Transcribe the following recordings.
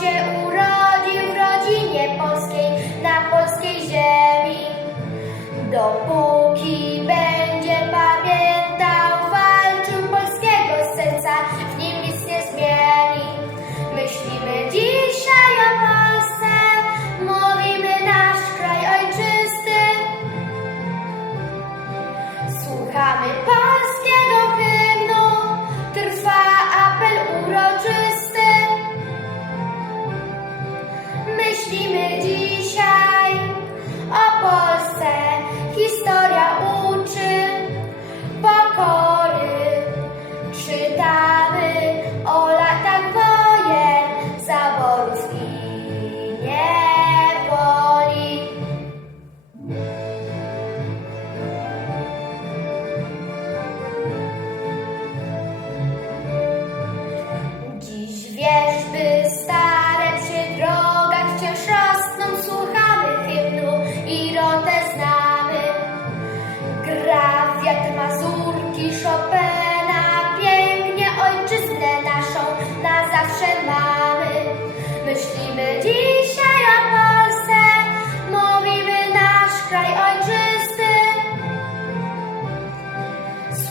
się urodził w rodzinie polskiej, na polskiej ziemi. Dopóki będzie pamiętał, walczył polskiego serca, w nim nic nie zmieni. Myślimy dzisiaj o Polsce, mówimy nasz kraj ojczysty. Słuchamy polskiego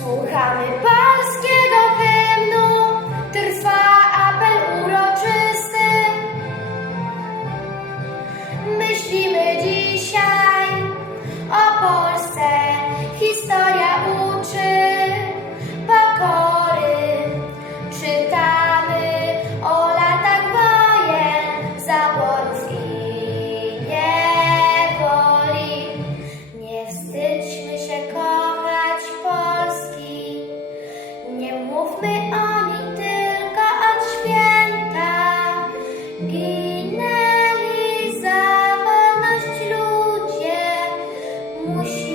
Słuchamy polskiego hymnu, trwa apel uroczysty. Myślimy dzisiaj o Polsce, historia Somos